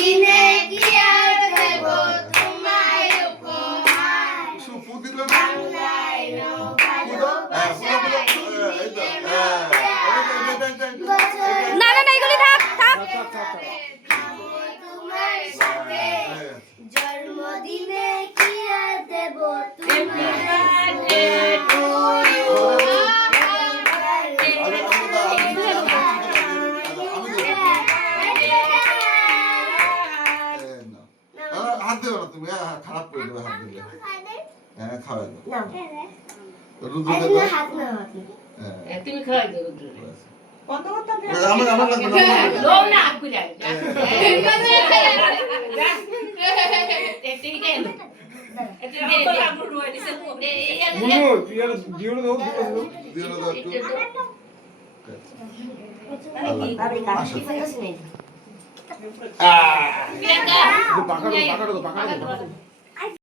জন্মদিনে কি আর দেব তোমায় উপহার সুপু দিল না বাংলায় ভালোবাসায় না না না এগুলি থাক থাক খাবো তোমার সাথে জন্মদিনে কি আর দেব হাত দেবে না তুমি খারাপ করে দেবে হাত দিলে হ্যাঁ খাওয়াই দাও রুদ্র দে দাও হাত না তুমি খাওয়াই দাও রুদ্র কত কথা আমার লাগবে না লো না আকু যায় ঠিক আছে মুনো তুই আর দিও না দাও দিও না দাও একটু পাকাড়ো পাকাড়ো